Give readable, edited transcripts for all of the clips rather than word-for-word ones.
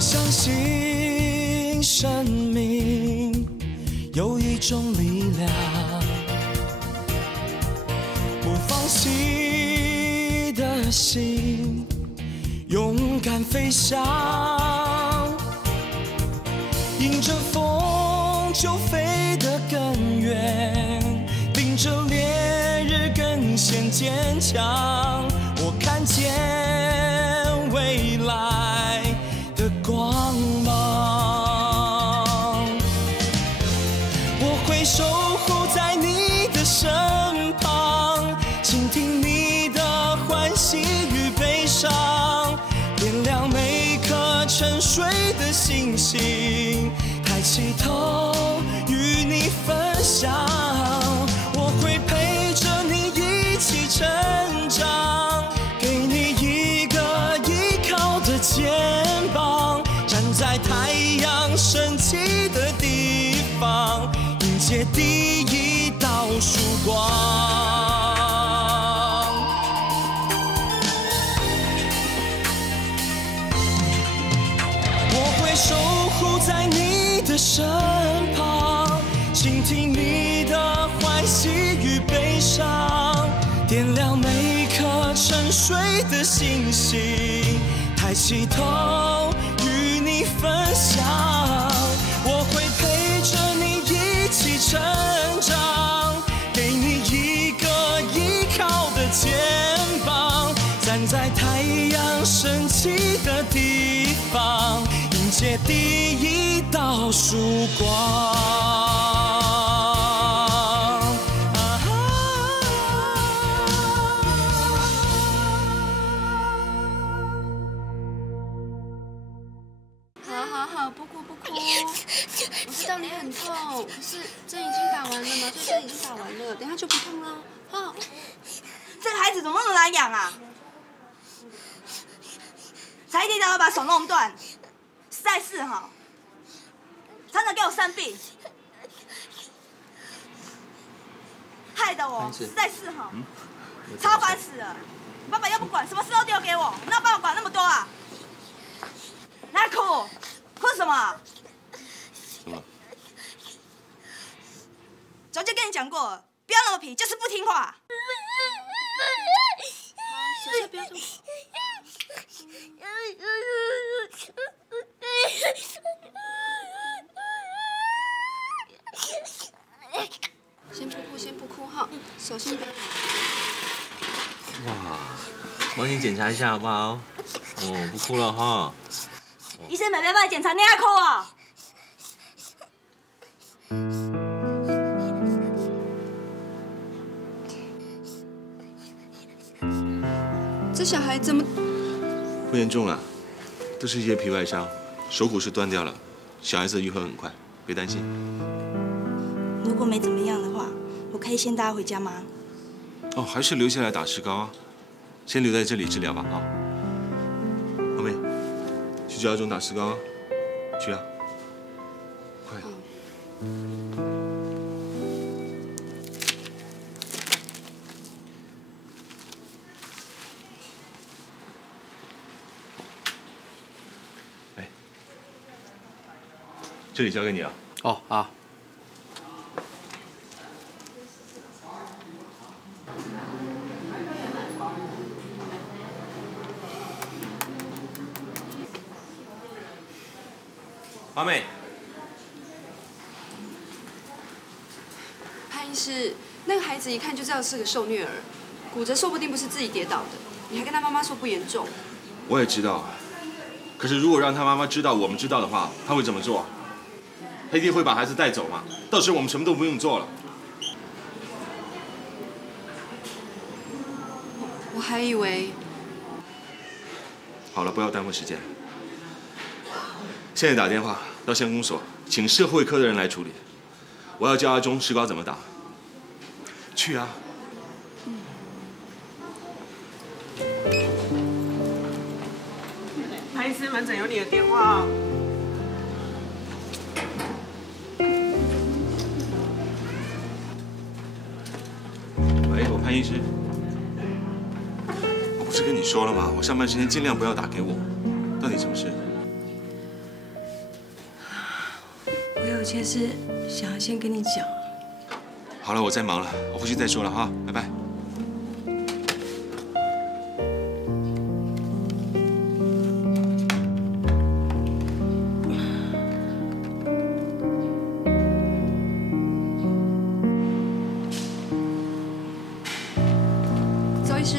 相信生命有一种力量，不放弃的心，勇敢飞翔，迎着风就飞得更远，顶着烈日更显坚强。我看见未来的光芒，我会守护在你的身旁，倾听你的欢喜与悲伤，点亮每颗沉睡的星星，抬起头与你分享。我会陪着你一起成长，给你一个依靠的肩膀，站在太阳升起的地方，迎接第一道曙光。我会守护在你的身旁，倾听你的欢喜与悲伤，点亮每颗沉睡的星星，抬起头与你分享。我会陪着你一起成长，给你一个依靠的肩膀，站在太阳升起的地方，迎接第一道曙光。好，不哭不哭。我知道你很痛，可是针已经打完了，麻醉针已经打完了，等下就不痛了。好。这个孩子怎么那么难养啊？才一天到晚把手弄断，实在是哈，常常给我生病，害得我实在是哈，超烦死了。爸爸又不管，什么事都丢给我，那爸爸管那么多啊？你还哭？哭什么？怎么了？早就跟你讲过了，不要那么皮，就是不听话。好，小菜不要这么。先不哭哈，手先不要。哇，帮你检查一下好不好？哦，不哭了哈。医生没办法检查，你还哭啊？这小孩怎么？不严重了，都是一些皮外伤，手骨是断掉了，小孩子愈合很快，别担心。如果没怎么样的话，我可以先带他回家吗？哦，还是留下来打石膏啊，先留在这里治疗吧啊。小妹，去教中打石膏啊，去啊，快啊！哎，这里交给你了。哦，好。阿妹，潘医师，那个孩子一看就知道是个受虐儿，骨折说不定不是自己跌倒的，你还跟他妈妈说不严重。我也知道，可是如果让他妈妈知道我们知道的话，他会怎么做？他一定会把孩子带走嘛，到时候我们什么都不用做了。我还以为……好了，不要耽误时间。现在打电话到乡公所，请社会科的人来处理。我要教阿忠石膏怎么打。去啊！潘医师，门诊有你的电话哦。喂，我潘医师。我不是跟你说了吗？我上班时间尽量不要打给我。到底什么事？有件事想要先跟你讲。好了，我在忙了，我回去再说了哈，拜拜。周医师，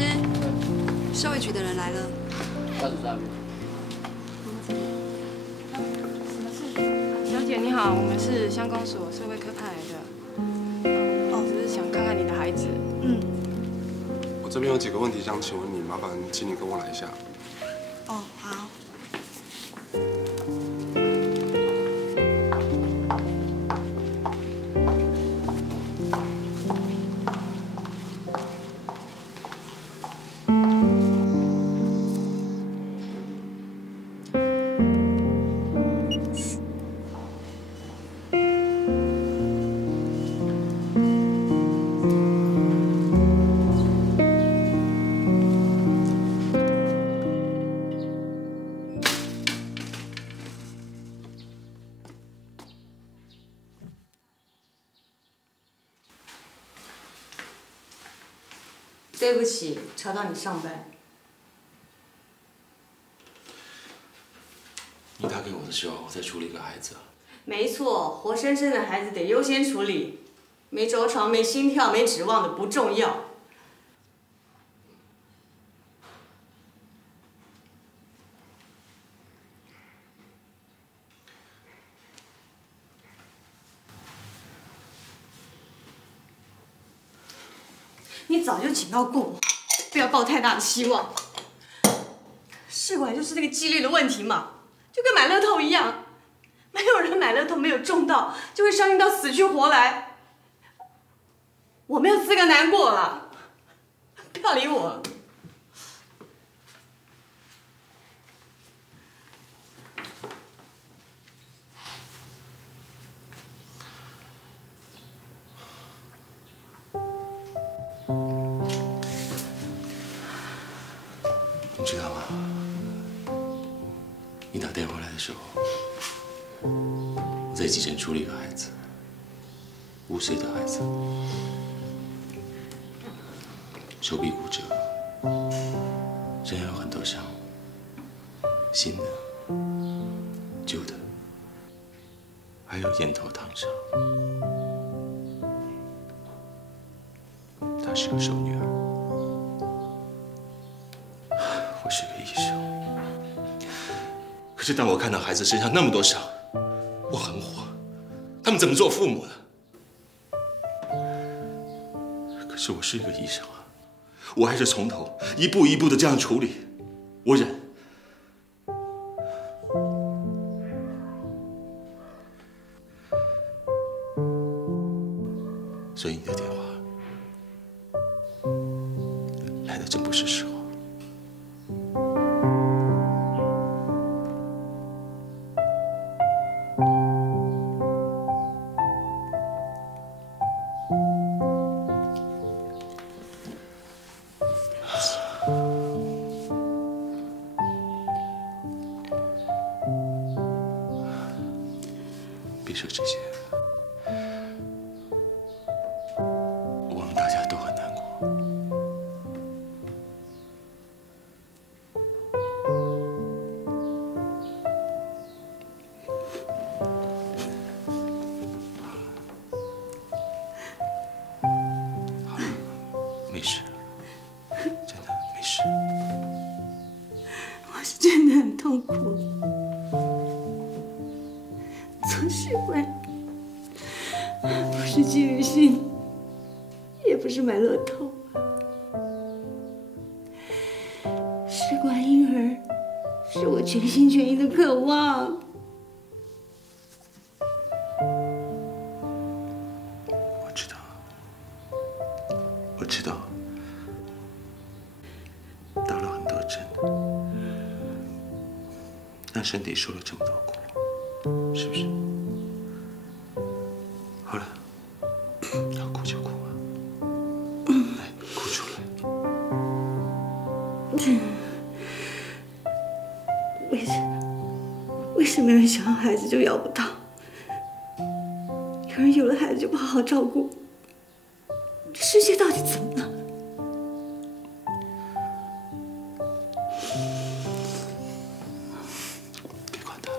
社会局的人来了。小姐你好，我们是乡公所社会科派来的，只是想看看你的孩子。我这边有几个问题想请问你，麻烦请你跟我来一下。哦，好。对不起，吵到你上班。你打给我的时候，我在处理一个孩子。没错，活生生的孩子得优先处理，没着床、没心跳、没指望的不重要。你早就警告过我，不要抱太大的希望。试管就是这个几率的问题嘛，就跟买乐透一样，没有人买乐透没有中到，就会伤心到死去活来。我没有资格难过了，不要理我。你知道吗？你打电话来的时候，我在急诊处理一个孩子，5岁的孩子，手臂骨折，身上有很多伤，新的、旧的，还有烟头烫伤。她是个守女儿。我是个医生，可是当我看到孩子身上那么多伤，我很火。他们怎么做父母的？可是我是一个医生啊，我还是从头一步一步的这样处理，我忍。所以你的电话来的真不是时候。别说这些，我们大家都很难过。好了，没事，真的没事。我是真的很痛苦。做试管不是几率性，也不是买乐透。试管婴儿是我全心全意的渴望。我知道，我知道，打了很多针，让身体受了这么多苦。是不是？好了，要哭就哭啊！来，哭出来。为什么有想要孩子就要不到？有了孩子就不好好照顾，这世界到底怎么了？别管他，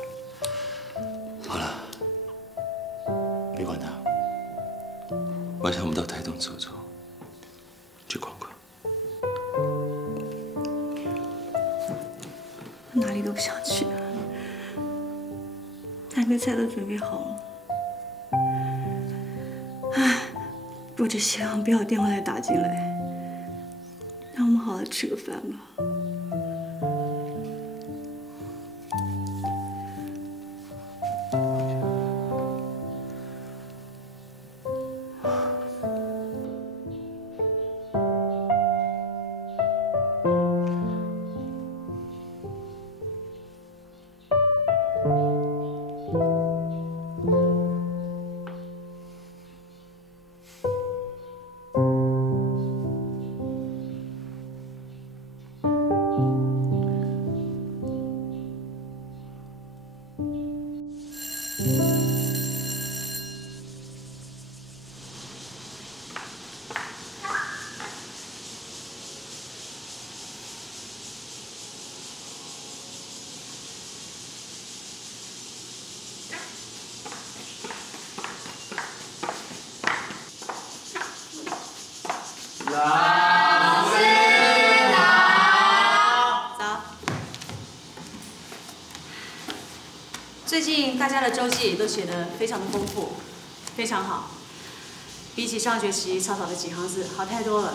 好了，别管他。晚上我们到台东走走，去逛逛。我哪里都不想去了。饭跟菜都准备好了。唉，我只希望不要电话再打进来，让我们好好吃个饭吧。 最近大家的周记都写得非常的丰富，非常好，比起上学期草草的几行字好太多了。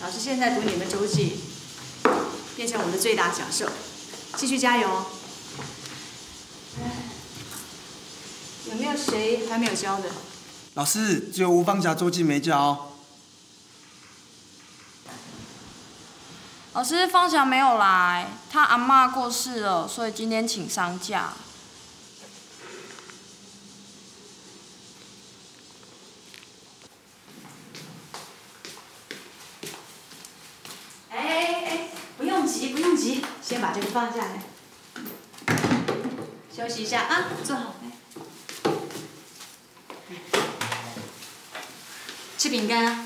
老师现在读你们周记，变成我的最大享受，继续加油。有没有谁还没有交的？老师，只有吴芳霞周记没交。 老师，方翔没有来，他阿嬷过世了，所以今天请丧假。哎，不用急，不用急，先把这个放下来，休息一下啊，坐好。吃饼干啊。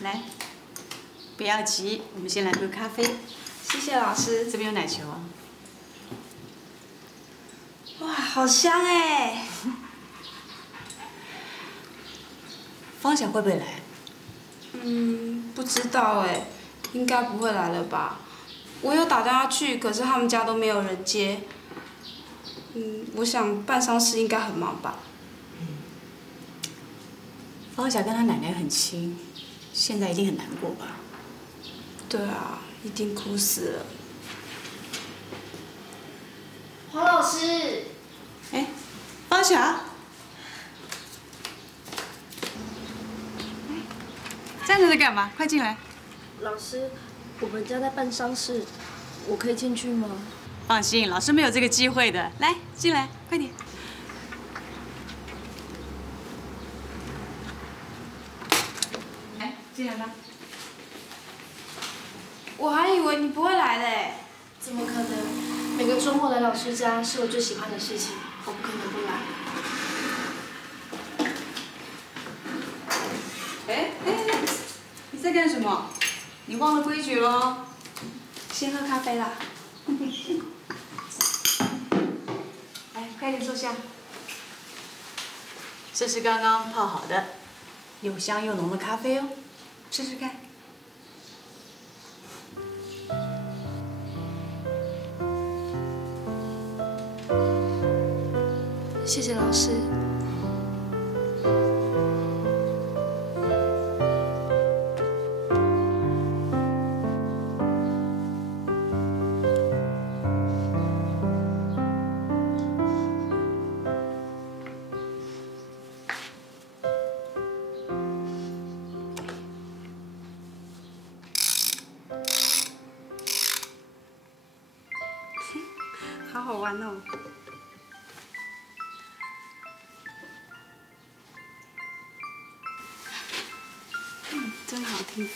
来，不要急，我们先来喝咖啡。谢谢老师。这边有奶球啊。哇，好香哎！方翔会不会来？不知道哎，应该不会来了吧？我有打电话去，可是他们家都没有人接。我想办丧事应该很忙吧。方翔跟他奶奶很亲。 现在一定很难过吧？对啊，一定哭死了。黄老师，哎，方翔，站着在干嘛？快进来。老师，我们家在办丧事，我可以进去吗？放心，老师没有这个机会的。来，进来，快点。 进来吧。我还以为你不会来嘞。怎么可能？每个周末来老师家是我最喜欢的事情，我不可能不来。哎，你在干什么？你忘了规矩喽。先喝咖啡啦。来，快点坐下。这是刚刚泡好的，又香又浓的咖啡哦。 试试看。谢谢老师。好好玩哦！真好听。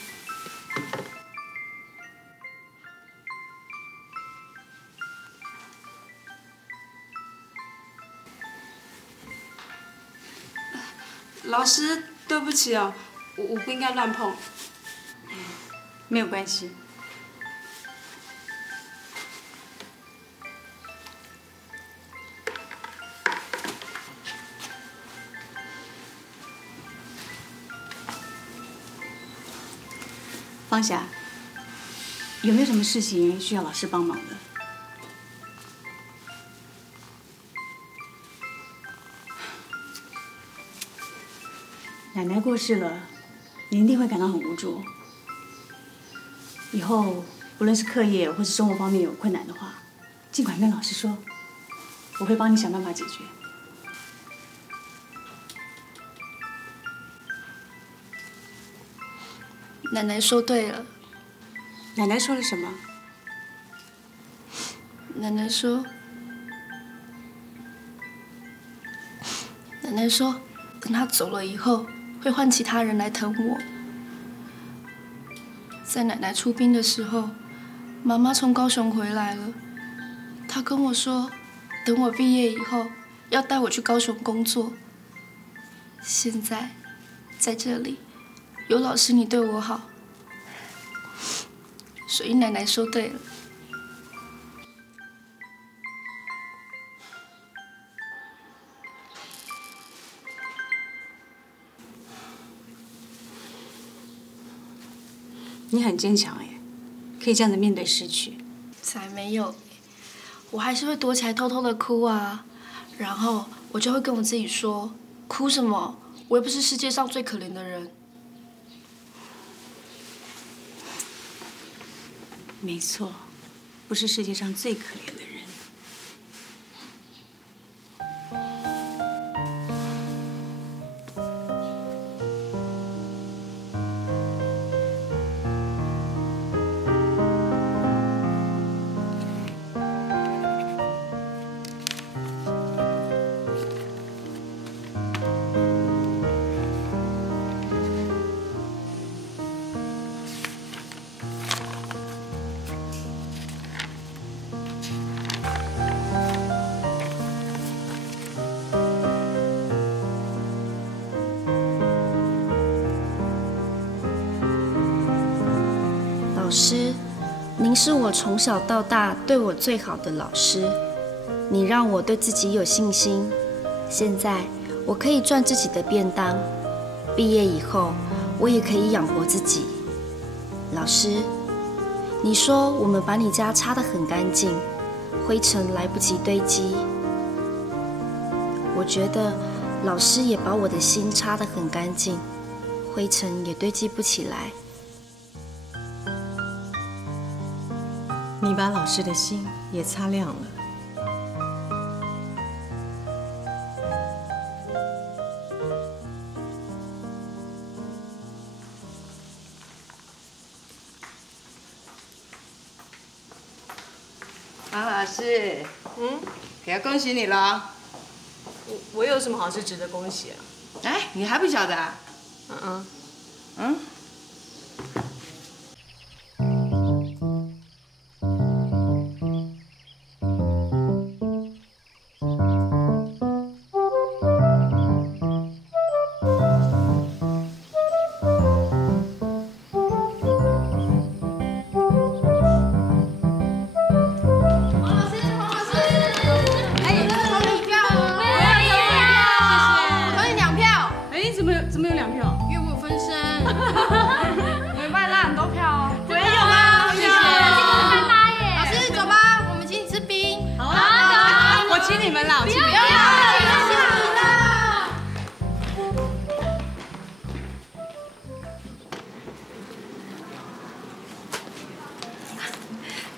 老师，对不起哦，我不应该乱碰。没有关系。方霞，有没有什么事情需要老师帮忙的？奶奶过世了，你一定会感到很无助。以后不论是课业或是生活方面有困难的话，尽管跟老师说，我会帮你想办法解决。奶奶说对了。奶奶说了什么？奶奶说，等她走了以后，会换其他人来疼我。在奶奶出殡的时候，妈妈从高雄回来了，她跟我说，等我毕业以后，要带我去高雄工作。现在，在这里，有老师你对我好，所以奶奶说对了。你很坚强哎，可以这样子面对失去。才没有，我还是会躲起来偷偷的哭啊，然后我就会跟我自己说，哭什么？我又不是世界上最可怜的人。没错，不是世界上最可怜的人。老师，您是我从小到大对我最好的老师，你让我对自己有信心。现在我可以赚自己的便当，毕业以后我也可以养活自己。老师，你说我们把你家擦得很干净，灰尘来不及堆积。我觉得老师也把我的心擦得很干净，灰尘也堆积不起来。你把老师的心也擦亮了。王老师，也要恭喜你了。我有什么好事值得恭喜啊？哎，你还不晓得啊？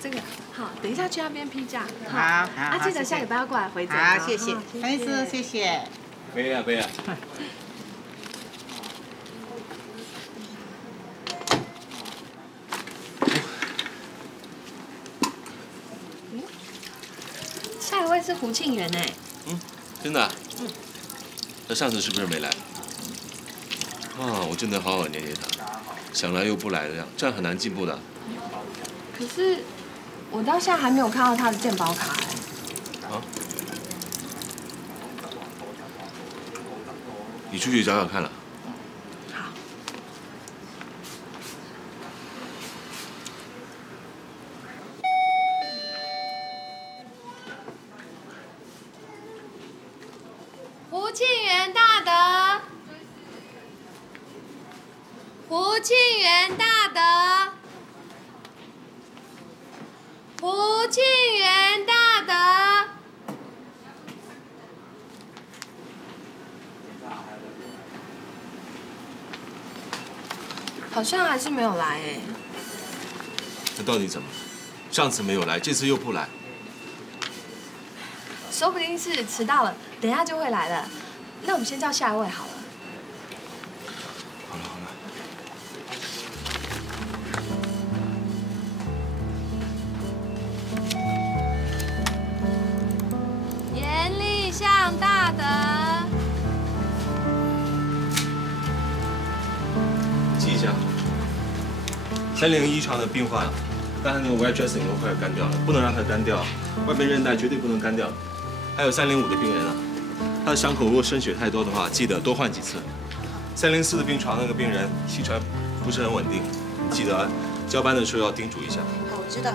这个好，等一下去那边批假。好，记得下礼拜要过来回诊。好，谢谢，陈医师，谢谢。杯啊杯啊。下一位是胡庆元哎。真的啊？那上次是不是没来？啊，我真的好好黏黏他，想来又不来的这样很难进步的。可是我到现在还没有看到他的健保卡哎。你出去找找看了。好。胡庆元大德，胡庆元大德，胡庆元大德。好像还是没有来哎。那到底怎么了？上次没有来，这次又不来。说不定是迟到了，等一下就会来了。那我们先叫下一位好了。好了好了。严立向大德。记一下，301床的病患，刚才那个 white dressing 都快要干掉了，不能让它干掉，外面韧带绝对不能干掉。还有305的病人啊，他的伤口如果渗血太多的话，记得多换几次。304的病床那个病人气喘不是很稳定，你记得交班的时候要叮嘱一下。好，我知道。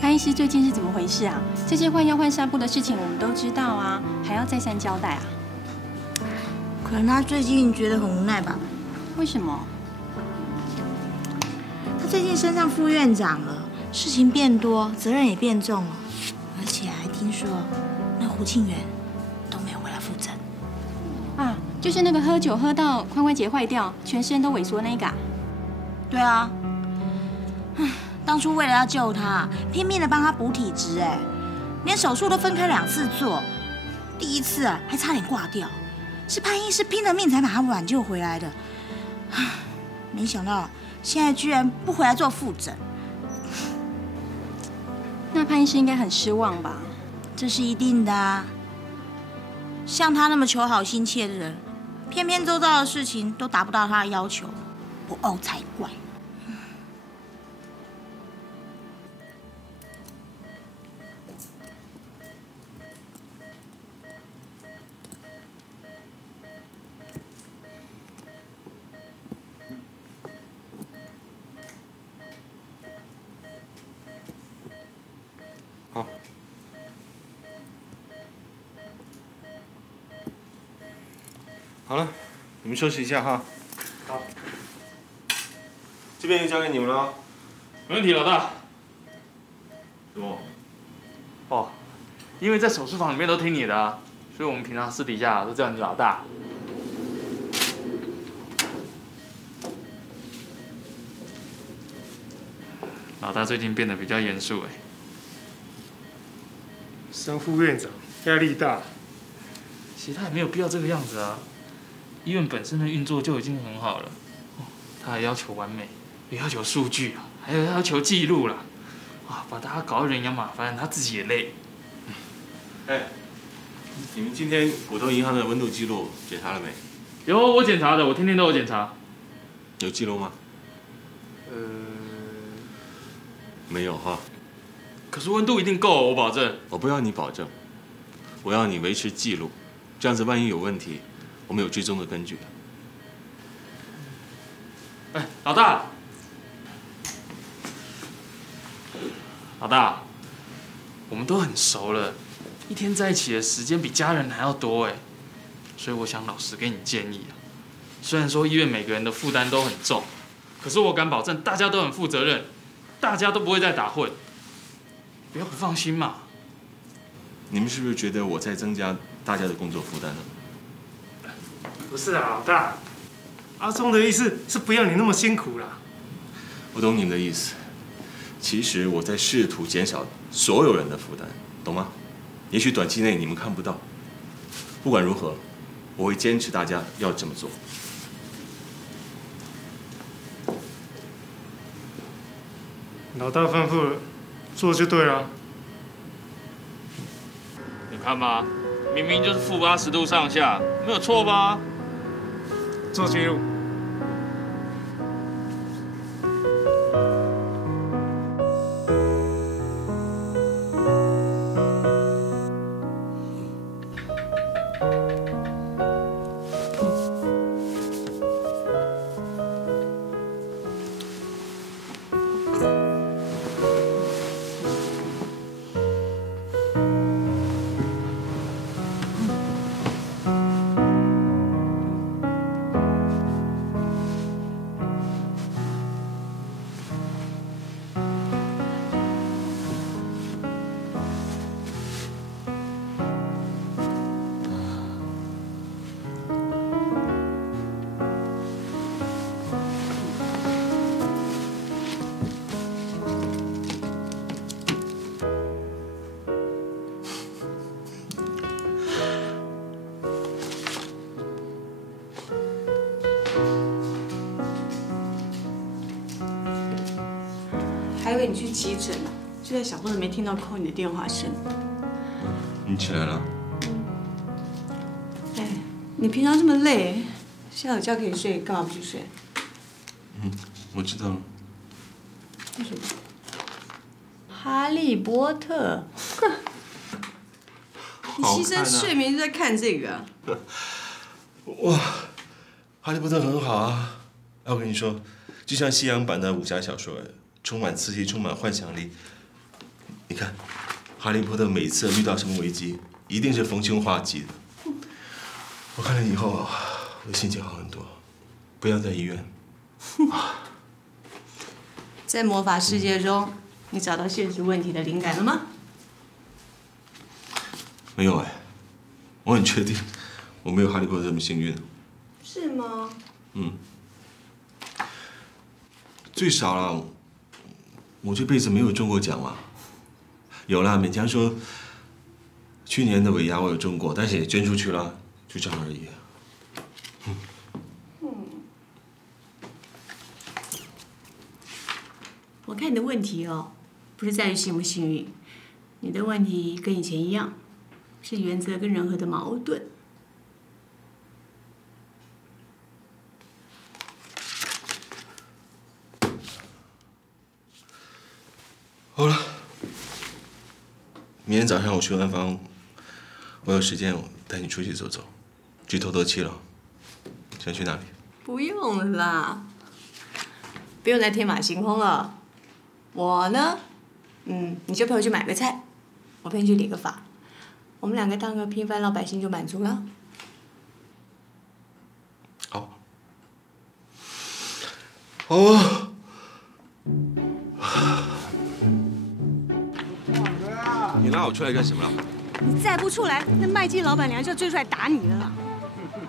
潘医师最近是怎么回事啊？这些换药换纱布的事情我们都知道啊，还要再三交代啊？可能他最近觉得很无奈吧。为什么？他最近升上副院长了，事情变多，责任也变重了，而且还听说那胡庆元都没有回来复诊。啊，就是那个喝酒喝到髋关节坏掉，全身都萎缩那个啊？对啊。当初为了要救他，拼命的帮他补体质，连手术都分开2次做，第一次还差点挂掉，是潘医师拼了命才把他挽救回来的。没想到现在居然不回来做复诊，那潘医师应该很失望吧？这是一定的啊。像他那么求好心切的人，偏偏周遭的事情都达不到他的要求，不怄才怪。好，好了，你们休息一下哈。好，这边就交给你们了。没问题，老大。什么？哦，因为在手术房里面都听你的啊，所以我们平常私底下都叫你老大。老大最近变得比较严肃哎。升副院长，压力大。其实他也没有必要这个样子啊。医院本身的运作就已经很好了，他还要求完美，也要求数据啊，还有要求记录啦，啊，把大家搞得人仰马翻，他自己也累。哎，你们今天普通银行的温度记录检查了没？有，我检查的，我天天都有检查。有记录吗？没有哈。可是温度一定够，我保证。我不要你保证，我要你维持记录，这样子万一有问题，我们有追踪的根据。哎，老大，老大，我们都很熟了，一天在一起的时间比家人还要多哎，所以我想老实给你建议啊。虽然说医院每个人的负担都很重，可是我敢保证大家都很负责任，大家都不会再打混。不要不放心嘛！你们是不是觉得我在增加大家的工作负担呢？不是啊，老大，阿忠的意思是不要你那么辛苦啦。我懂你们的意思，其实我在试图减少所有人的负担，懂吗？也许短期内你们看不到，不管如何，我会坚持大家要这么做。老大吩咐了。做就对了。你看吧，明明就是负80度上下，没有错吧？做记录。跟你去急诊，就在想不能没听到扣你的电话声。你起来了？哎，你平常这么累，现在有觉可以睡，干嘛不去睡？我知道了。为什么？哈利波特，哼！你牺牲睡眠就在看这个啊？哇，哈利波特很好啊！我跟你说，就像西洋版的武侠小说，充满刺激，充满幻想力。你看，哈利波特每次遇到什么危机，一定是逢凶化吉的。我看了以后，我的心情好很多。不要在医院。在魔法世界中，你找到现实问题的灵感了吗？没有哎，我很确定，我没有哈利波特这么幸运。是吗？最少了，我这辈子没有中过奖嘛。有啦，勉强说，去年的尾牙我有中过，但是也捐出去了，就这样而已。我看你的问题哦，不是在于幸不幸运，你的问题跟以前一样，是原则跟人和的矛盾。好了，明天早上我去完房，我有时间我带你出去走走，去透透气了。想去哪里？不用了啦，不用再天马行空了。我呢，你就陪我去买个菜，我陪你去理个发，我们两个当个平凡老百姓就满足了。好。好啊。你拉我出来干什么了？你再不出来，那卖鸡老板娘就要追出来打你了啦！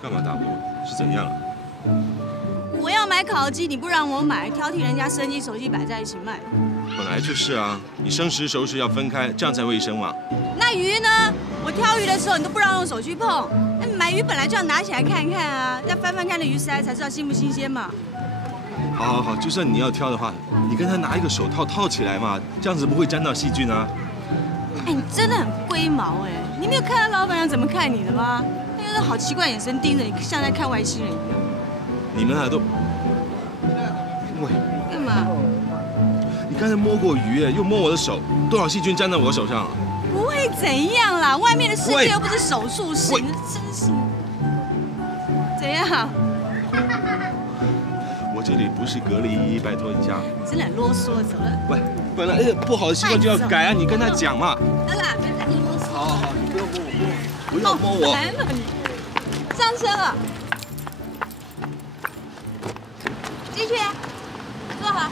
干嘛打我？是怎样了？我要买烤鸡，你不让我买，挑剔人家生鸡熟鸡摆在一起卖。本来就是啊，你生食熟食要分开，这样才卫生嘛。那鱼呢？我挑鱼的时候你都不让用手去碰，那买鱼本来就要拿起来看看啊，要翻翻看那鱼鳃才知道新不新鲜嘛。好，就算你要挑的话，你跟他拿一个手套套起来嘛，这样子不会沾到细菌啊。哎，你真的很龟毛哎！你没有看到老板娘怎么看你的吗？她用那好奇怪眼神盯着你，像在看外星人一样。你们俩都，喂，干嘛？你刚才摸过鱼哎，又摸我的手，多少细菌沾到我手上啊？不会怎样啦，外面的世界又不是手术室，你真是。怎样？我这里不是隔离衣，拜托一下。你真的很啰嗦，走了。喂，本来不好的习惯就要改啊，你跟他讲嘛。得了，别再啰嗦。好，你不要摸我，不要摸我。烦了你，上车了。进去，坐好。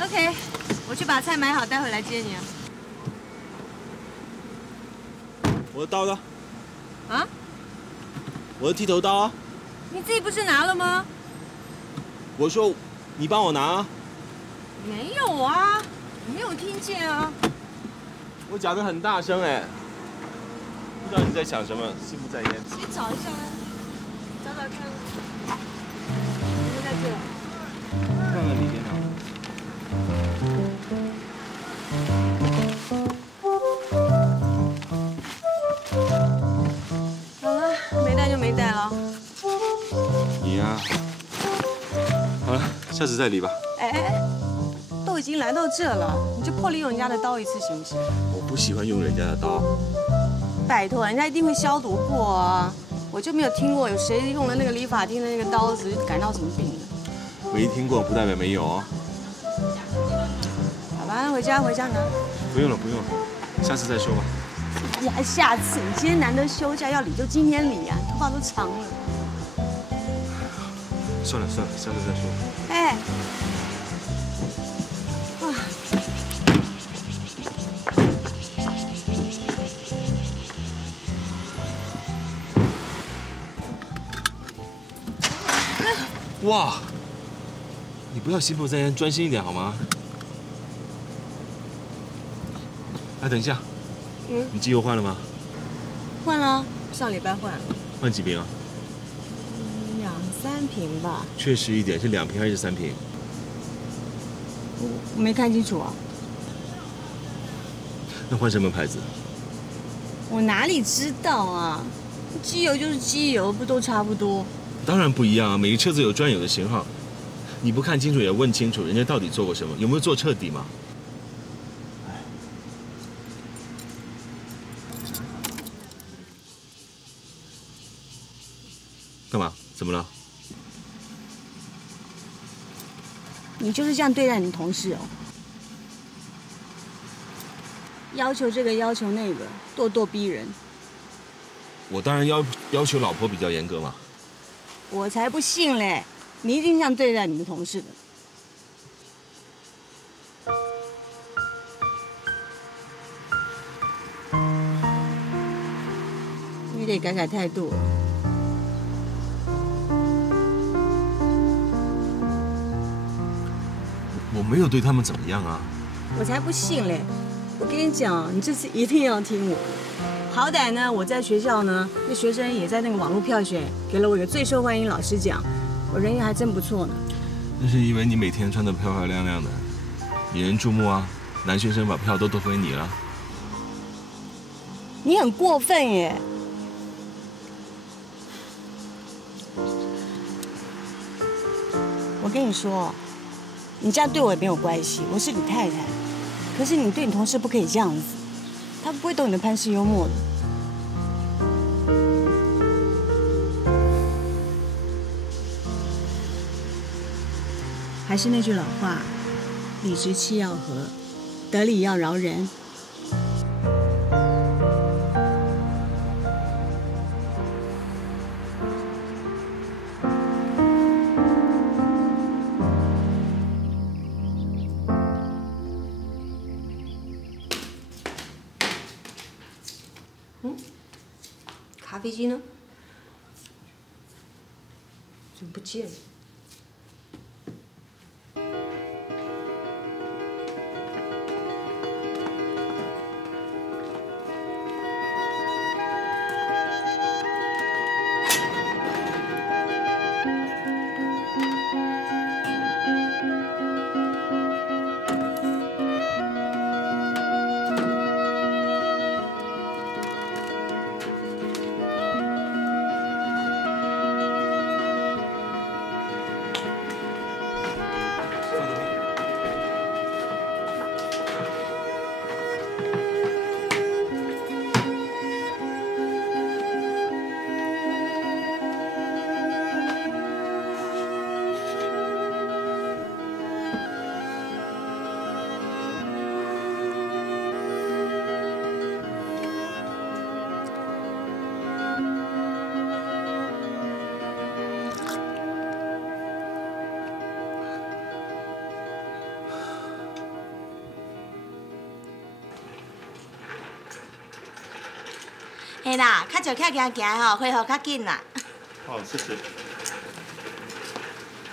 OK， 我去把菜买好，待会来接你啊。我的刀呢？啊？我的剃头刀啊！你自己不是拿了吗？我说，你帮我拿啊！没有啊，你没有听见啊。我讲得很大声哎，不知道你在想什么，心不在焉。先找一下啊，找找看。就在这。看看你电脑。好了，没带就没带了。你呀，好了，下次再理吧。哎，都已经来到这了，你就破例用人家的刀一次行不行？我不喜欢用人家的刀。拜托，人家一定会消毒过啊！我就没有听过有谁用了那个理发厅的那个刀子感到什么病的。没听过不代表没有哦。好吧，回家拿。不用了，下次再说吧。呀，下次你今天难得休假，要理就今天理啊，头发都长了。算了，下次再说。哎，哇！哇！你不要心不在焉，专心一点好吗？哎，等一下，你机油换了吗？换了，上礼拜换。换几瓶啊2、3瓶吧。确实一点，是2瓶还是3瓶？我没看清楚啊。那换什么牌子？我哪里知道啊？机油就是机油，不都差不多？当然不一样啊，每个车子有专有的型号。你不看清楚也问清楚，人家到底做过什么，有没有做彻底嘛？干嘛？怎么了？你就是这样对待你同事哦？要求这个要求那个，咄咄逼人。我当然要求老婆比较严格嘛。我才不信嘞！你一定这样对待你们同事的。你得改改态度。我没有对他们怎么样啊。我才不信嘞！我跟你讲，你这次一定要听我。好歹呢，我在学校呢，那学生也在那个网络票选给了我一个最受欢迎老师奖，我人缘还真不错呢。那是因为你每天穿得漂漂亮亮的，引人注目啊。男学生把票都投给你了。你很过分耶！我跟你说，你这样对我也没有关系，我是你太太。可是你对你同事不可以这样子，他不会懂你的潘氏幽默的。还是那句老话，理直气要和，得理要饶人。咖啡机呢？怎么不见了？嘿啦，较早较行行吼，恢复较紧啦。好，谢谢。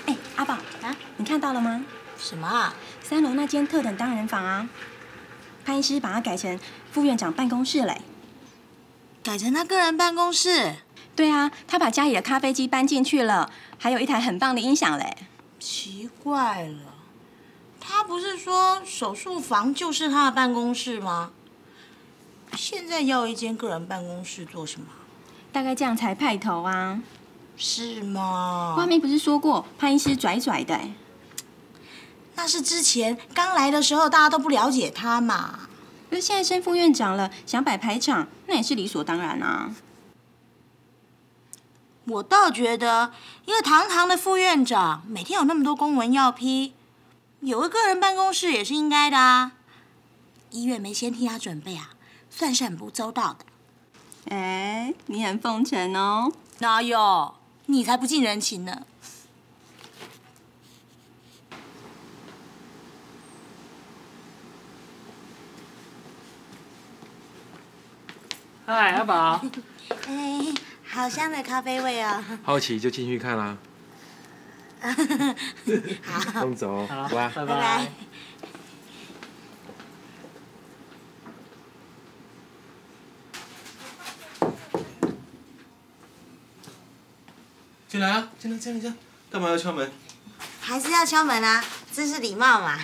哎，阿宝啊，你看到了吗？什么啊？3楼那间特等单人房啊，潘医师把它改成副院长办公室嘞。改成他个人办公室？对啊，他把家里的咖啡机搬进去了，还有一台很棒的音响嘞。奇怪了，他不是说手术房就是他的办公室吗？现在要一间个人办公室做什么？大概这样才派头啊。是吗？外面不是说过潘医师拽拽的？那是之前刚来的时候大家都不了解他嘛。可是现在升副院长了，想摆排场，那也是理所当然啊。我倒觉得，一个堂堂的副院长，每天有那么多公文要批，有个个人办公室也是应该的啊。医院没先替他准备啊，算是很不周到的。哎，你很奉承哦。哪有？你才不近人情呢。嗨，阿宝。哎，好香的咖啡味哦。好奇就进去看啦。好，动走，好，拜拜拜。进来啊，进来，干嘛要敲门？还是要敲门啊，这是礼貌嘛。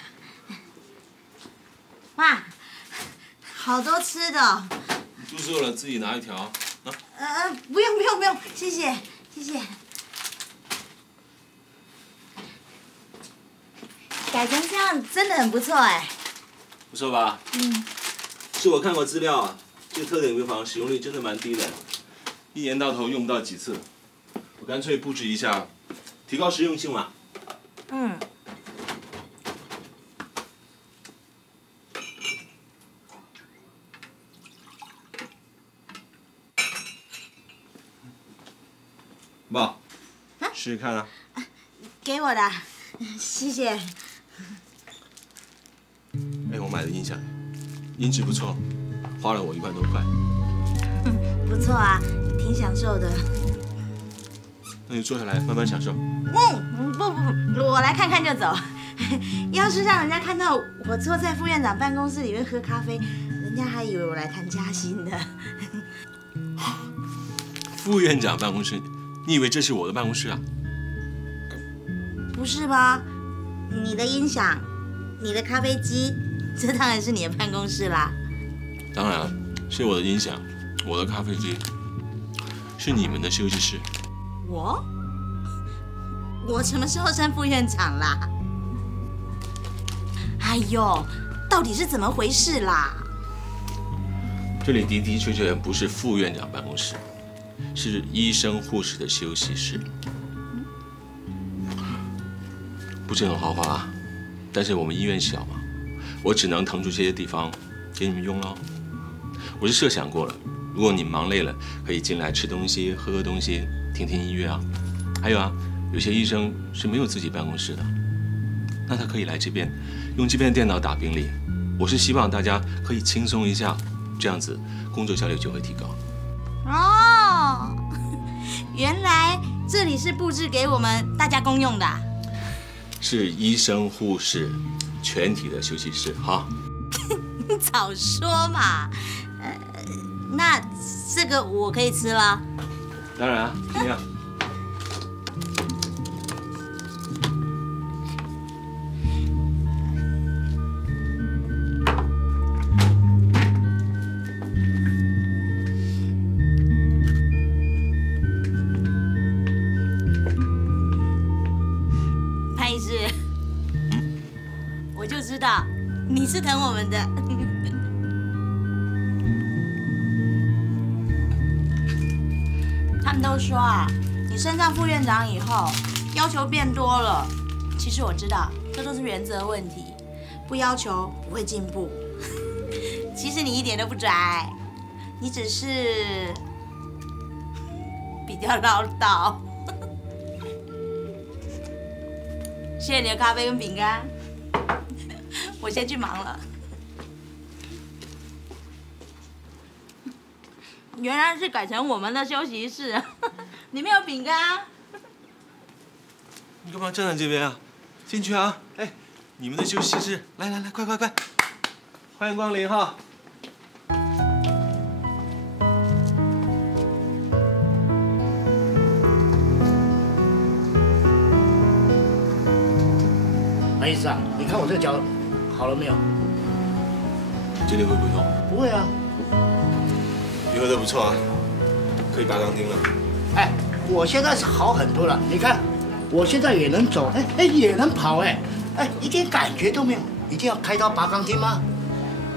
哇，好多吃的哦。你肚子饿了自己拿一条啊。不用，谢谢。改成这样真的很不错哎。不错吧？是我看过资料啊，这个特点病房使用率真的蛮低的，一年到头用不到几次。我干脆布置一下，提高实用性嘛。爸，试试看啊。给我的，谢谢。哎，我买的音响，音质不错，花了我1万多块。不错啊，挺享受的。那你坐下来慢慢享受。不，我来看看就走。要是让人家看到我坐在副院长办公室里面喝咖啡，人家还以为我来谈加薪呢。副院长办公室，你以为这是我的办公室啊？不是吧？你的音响，你的咖啡机，这当然是你的办公室啦。当然是我的音响，我的咖啡机，是你们的休息室。我什么时候升副院长啦？哎呦，到底是怎么回事啦？这里的的确确不是副院长办公室，是医生护士的休息室。不是很豪华啊，但是我们医院小嘛，我只能腾出这些地方给你们用咯。我是设想过了，如果你忙累了，可以进来吃东西、喝东西、听听音乐啊。还有啊，有些医生是没有自己办公室的，那他可以来这边，用这边的电脑打病历。我是希望大家可以轻松一下，这样子工作效率就会提高。哦，原来这里是布置给我们大家公用的。是医生、护士全体的休息室哈。早说嘛！那这个我可以吃了？当然啊，怎么样？潘医师，我就知道你是疼我们的。他们都说啊，你升上副院长以后，要求变多了。其实我知道，这都是原则问题，不要求不会进步。其实你一点都不拽，你只是比较唠叨。谢谢你的咖啡跟饼干，我先去忙了。原来是改成我们的休息室，里面有饼干。你干嘛站在这边啊？进去啊！哎，你们的休息室，来，快，欢迎光临哈！潘医师啊，你看我这脚好了没有？这里会不会痛？不会啊。愈合的不错啊，可以拔钢钉了。哎，我现在是好很多了。你看，我现在也能走，也能跑，一点感觉都没有。一定要开刀拔钢钉吗？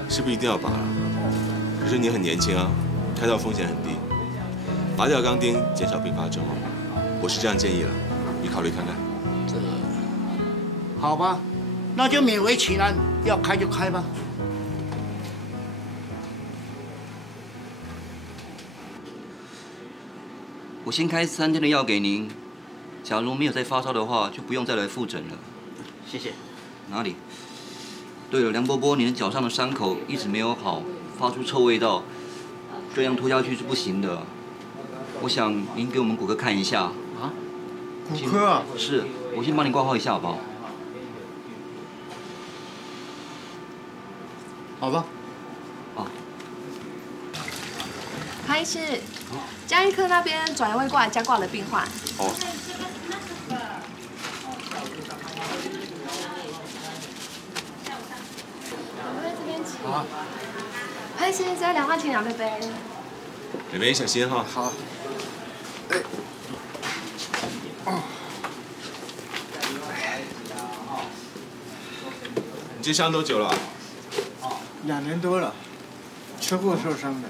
是不是一定要拔了？可是你很年轻啊，开刀风险很低，拔掉钢钉减少并发症，我是这样建议了，你考虑看看。好吧，那就勉为其难，要开就开吧。我先开3天的药给您，假如没有再发烧的话，就不用再来复诊了。谢谢。哪里？对了，梁伯伯，你的脚上的伤口一直没有好，发出臭味道，这样拖下去是不行的。我想您给我们骨科看一下。啊？骨科啊？是，我先帮你挂号一下好不好？好吧。潘潘医师，江医科那边转一位过来加挂的病患。哦。我在这边请。好。潘医师，再2块钱2杯杯。妹妹小心哈。好。哎。哦。你这伤多久了？2年多了，车祸受伤的，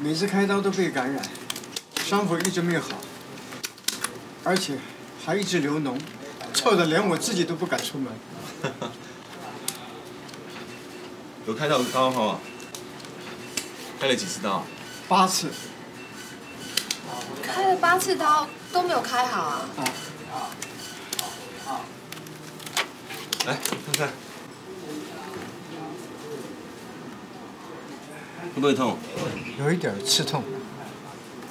每次开刀都被感染，伤口一直没好，而且还一直流脓，臭的连我自己都不敢出门。有开刀哈？开了几次刀？8次。开了8次刀都没有开好啊！来看看。会不会痛？有一点刺痛。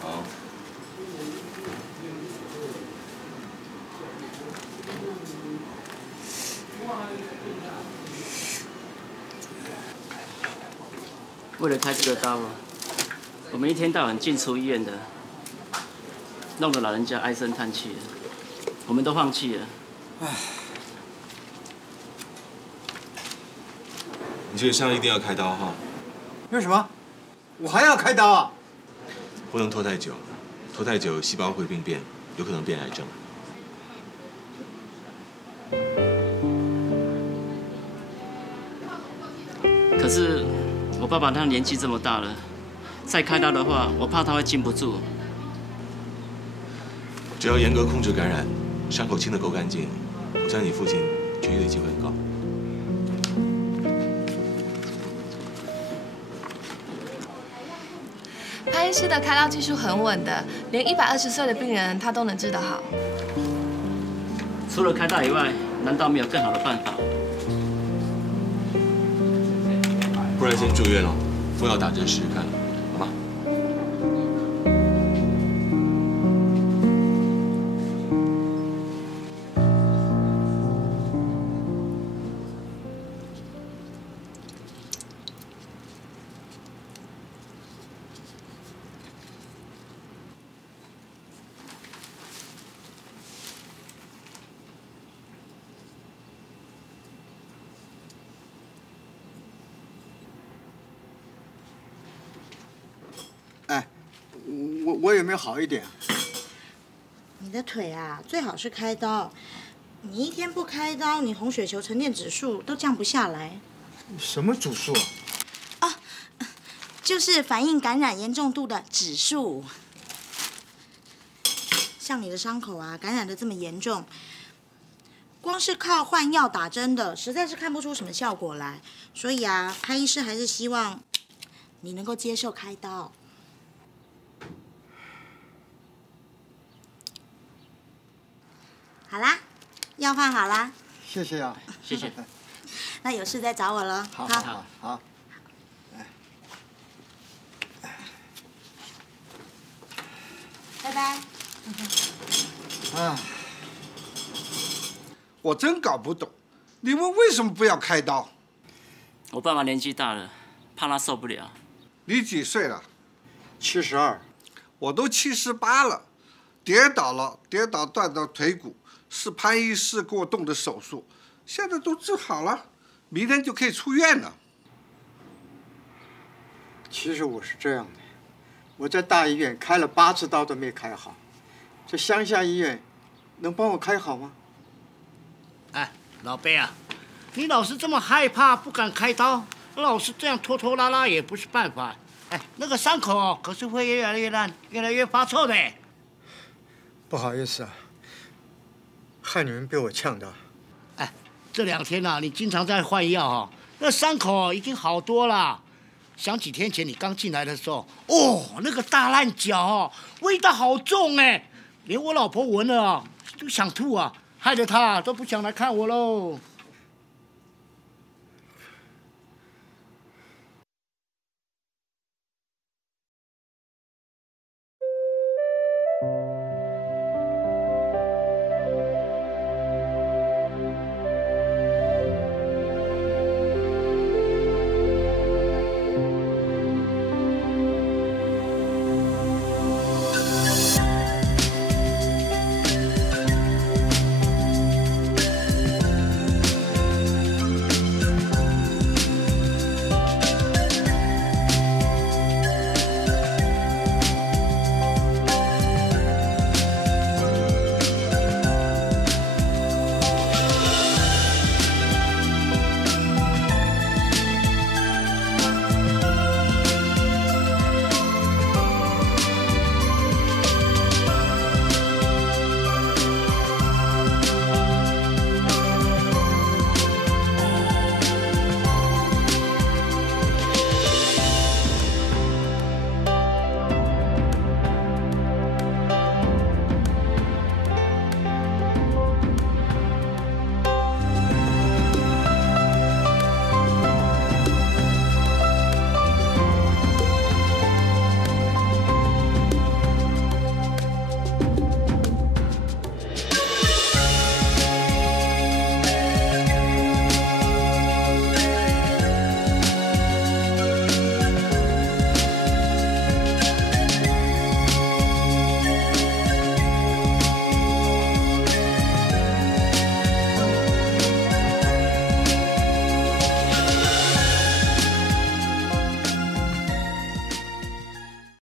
好。为了开这个刀啊，我们一天到晚进出医院的，弄得老人家唉声叹气的，我们都放弃了。唉。你这个伤一定要开刀哈。为什么？我还要开刀啊？不能拖太久，拖太久细胞会病变，有可能变癌症。可是我爸爸他年纪这么大了，再开刀的话，我怕他会禁不住。只要严格控制感染，伤口清得够干净，我相信你父亲痊愈的机会很高。潘医师的开刀技术很稳的，连120岁的病人他都能治得好。除了开刀以外，难道没有更好的办法？不然先住院了，服药打针试试看，好吗？我有没有好一点？你的腿啊，最好是开刀。你一天不开刀，你红血球沉淀指数都降不下来。什么指数啊？啊，就是反应感染严重度的指数。像你的伤口啊，感染的这么严重，光是靠换药打针的，实在是看不出什么效果来。所以啊，潘医师还是希望你能够接受开刀。好啦，药换好啦。谢谢啊，谢谢。那有事再找我了。好。拜拜。啊，我真搞不懂，你们为什么不要开刀？我爸爸年纪大了，怕他受不了。你几岁了？72。我都78了，跌倒断到腿骨。是潘医师给我动的手术，现在都治好了，明天就可以出院了。其实我是这样的，我在大医院开了8次刀都没开好，这乡下医院能帮我开好吗？哎，老贝啊，你老是这么害怕不敢开刀，老是这样拖拖拉拉也不是办法。哎，那个伤口哦，可是会越来越烂，越来越发臭的。不好意思啊。害你们被我呛到。哎，这2天啊，你经常在换药哈，那伤口已经好多了。想几天前你刚进来的时候，哦，那个大烂脚哦，味道好重哎，连我老婆闻了啊就想吐啊，害得她都不想来看我喽。